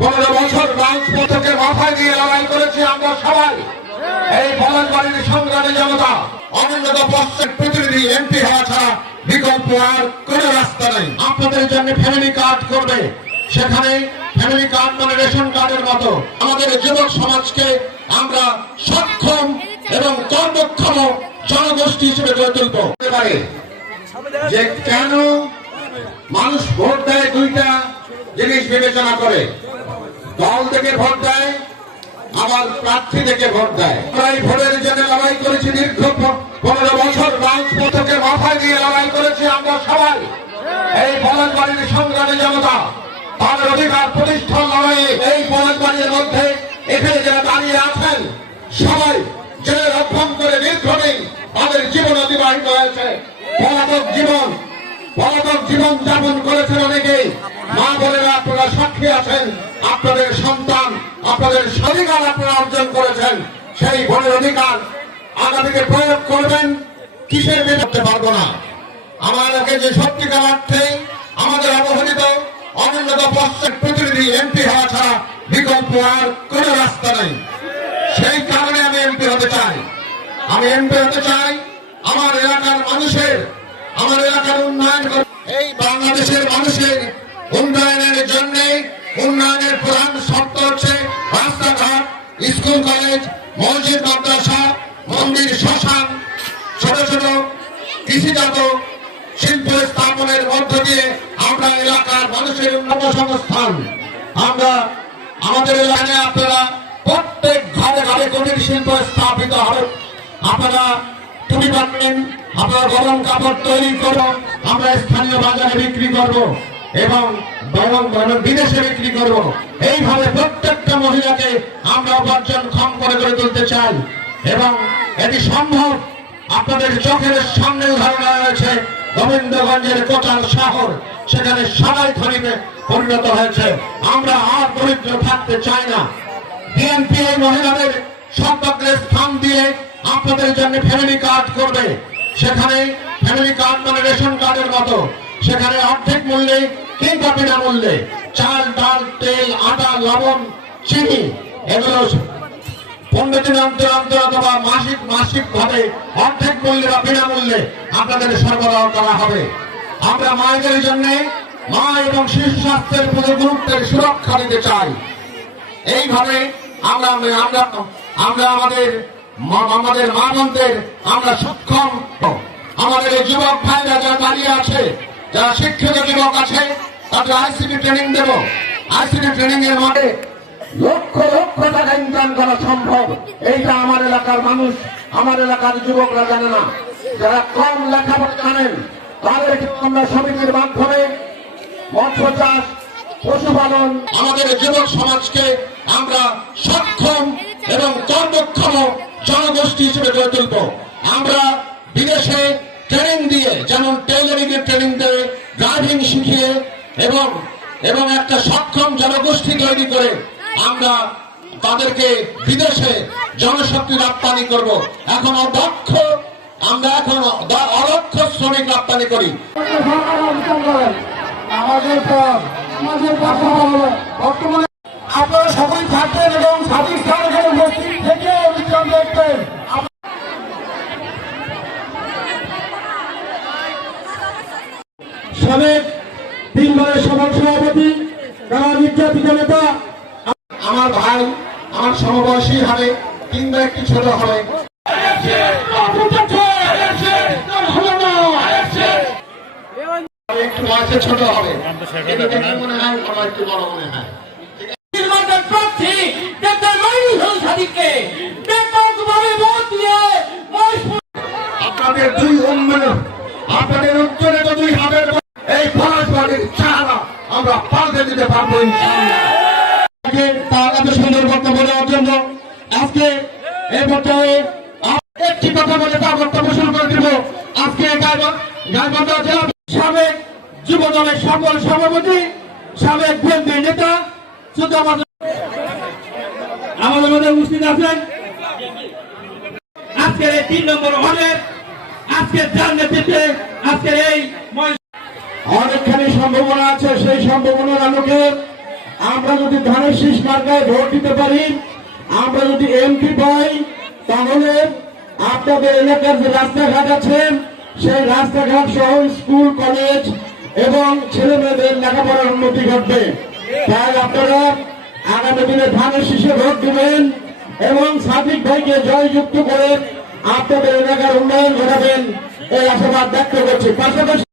15 বছর রাজপথকে মাথায় দিয়ে লড়াই করেছি আমরা সবাই। এই পলাশবাড়ির সংগ্রামী জনতা অনুন্নত পশ্চিম প্রতিনিধি এমপি হওয়া ছাড়া বিকল্প আর কোন রাস্তা নেই। আপনাদের জন্য ফ্যামিলি কার্ড করবে, সেখানে ফ্যামিলি কার্ড মানে রেশন কার্ডের মতো আমাদের যুবক সমাজকে আমরা সক্ষম এবং কর্মক্ষম জনগোষ্ঠী হিসেবে গড়ে তুলব। যে কেন মানুষ ভোট দেয় দুইটা জিনিস বিবেচনা করে, দল থেকে ভোট দেয় আবার প্রার্থী থেকে ভোট দেয়। আমরা এই ভোটের জন্য লড়াই করেছি দীর্ঘ 15 বছর রাজপথকে মাথায় দিয়ে লড়াই করেছি আমরা সবাই। এই পলাশবাড়ির সংগ্রামী জনতা তাদের অধিকার প্রতিষ্ঠার লড়াইয়ে এই পলাশবাড়ির মধ্যে এখানে যারা দাঁড়িয়ে আছেন সবাই জেলের অভ্যন্তরে দীর্ঘদিন তাদের জীবন অতিবাহিত হয়েছে। পলাতক জীবন যাপন করেছেন অনেকেই। মা বোনেরা আপনারা সাক্ষী আছেন, আপনাদের সন্তান আপনাদের অধিকার আপনারা অর্জন করেছেন। সেই ভোটের অধিকার আগামীতে প্রয়োগ করবেন। কিসের করতে পারবো না। আমাদেরকে যে সত্যিকার অর্থে আমাদের অবহেলিত অনুন্নত পশ্চিম প্রতিনিধি এমপি হওয়া ছাড়া বিকল্প আর কোন রাস্তা নেই। সেই কারণে আমি এমপি হতে চাই। আমি এমপি হতে চাই আমার এলাকার মানুষের, আমার এলাকার উন্নয়ন, এই বাংলাদেশের মানুষের উন্নয়নের জন্য। উন্নয়নের প্রধান শর্ত হচ্ছে রাস্তাঘাট, স্কুল কলেজ, মসজিদ মাদ্রাসা, মন্দির, শ্মশান, ছোট ছোট কৃষিজাত শিল্প স্থাপনের মধ্য দিয়ে আমরা এলাকার মানুষের উন্নত সংস্থান। আমরা আমাদের এলাকায় আপনারা প্রত্যেক ঘরে ঘরে কুটির শিল্প স্থাপিত হবে। আপনারা টুপি বানাবেন, আপনারা গরম কাপড় তৈরি করবো, আমরা স্থানীয় বাজারে বিক্রি করব এবং বিদেশে বিক্রি করব। এইভাবে প্রত্যেকটা মহিলাকে আমরা উপার্জনক্ষম করে গড়ে তুলতে চাই এবং এটি সম্ভব। আপনাদের চোখের সামনে উদাহরণ রয়েছে গোবিন্দগঞ্জের কোটাল শহর, সেখানে সবাই খনিতে পরিণত হয়েছে। আমরা আর দরিদ্র থাকতে চাই না। বিএনপি এই মহিলাদের সর্বাগ্রে স্থান দিয়ে আপনাদের জন্য ফ্যামিলি কার্ড করবে, সেখানে ফ্যামিলি কার্ড মানে রেশন কার্ডের মতো, সেখানে অর্ধেক মূল্যে কিংবা বিনামূল্যে চাল, ডাল, তেল, আটা, লবণ, চিনি এগুলো 15 দিন অন্তর অন্তর অথবা মাসিক ভাবে অর্ধেক মূল্যে বা বিনামূল্যে আপনাদের সরবরাহ করা হবে। আমরা মায়েদের জন্য মা এবং শিশু স্বাস্থ্যের প্রতি গুরুত্বের সুরক্ষা দিতে চাই। এইভাবে আমরা আমাদের মা বোনদের আমরা সক্ষম, আমাদের এই যুবক ভাইরা যারা দাঁড়িয়ে আছে, যারা শিক্ষিত যুবক আছে, তাদের আইসিটি ট্রেনিং দেব। আইসিটি ট্রেনিং এর মাঠে লক্ষ লক্ষ টাকা ইনকাম করা সম্ভব। এইটা আমার এলাকার মানুষ, আমার এলাকার যুবকরা জানে না। যারা কম লেখাপড়া জানেন তাদেরকে আমরা সমিতির মাধ্যমে মৎস্য চাষ, পশুপালন, আমাদের যুবক সমাজকে আমরা সক্ষম এবং কর্মক্ষম জনগোষ্ঠী হিসেবে গড়ে তুলব। আমরা বিদেশে ট্রেনিং দিয়ে, যেমন টেইলরিং এর ট্রেনিং দিয়ে, ড্রাইভিং শিখিয়ে এবং একটা সক্ষম জনগোষ্ঠী তৈরি করে আমরা তাদেরকে বিদেশে জনশক্তি রপ্তানি করব। এখন আমরা এখন অদক্ষ শ্রমিক রপ্তানি করি। বর্তমানে আপনারা সবাই থাকবেন এবং স্বাধীন স্থান এখানে উপস্থিত থেকে অনুষ্ঠান দেখবেন। সাবেক 3 বারের সভাপতি, নির্যাতিত নেতা আমার ভাই, আমার সমবয়সী হবে, কিংবা একটু ছোট হবে, একটু বয়সে ছোট হবে, মনে হয় আমার একটু বড় মনে হয়। আপনাদের দুই উন্নয়ন, আপনাদের উত্তরে তো 2 হাতের এই পলাশবাড়ির চারা আমরা পাল্টে দিতে পারবো ইনশাআল্লাহ। তার এত সুন্দর বক্তব্য দেওয়ার জন্য আজকে এই পর্যায়ে একটি কথা বলে তার বক্তব্য শুরু করে দিব। আজকে গাইবান্ধা জেলা সাবেক যুব দলের সকল সভাপতি, সাবেক বিএনপি নেতা শুধু আমাদের মধ্যে উপস্থিত আছেন। আজকের এই 3 নম্বর ওয়ার্ডের আজকের যার নেতৃত্বে আজকের এই অনেকখানি সম্ভাবনা আছে, সেই সম্ভাবনার আলোকে আমরা যদি ধানের শীষ মার্কায় ভোট দিতে পারি, আমরা যদি এমপি পাই, তাহলে আপনাদের এলাকার যে রাস্তাঘাট আছে সেই রাস্তাঘাট সহ স্কুল কলেজ এবং ছেলে মেয়েদের লেখাপড়ার উন্নতি ঘটবে। তাই আপনারা আগামী দিনে ধানের শীষে ভোট দিবেন এবং সাদিক ভাইকে জয়যুক্ত করে আপনাদের এলাকার উন্নয়ন ঘটাবেন এই আশাবাদ ব্যক্ত করছি। পাশাপাশি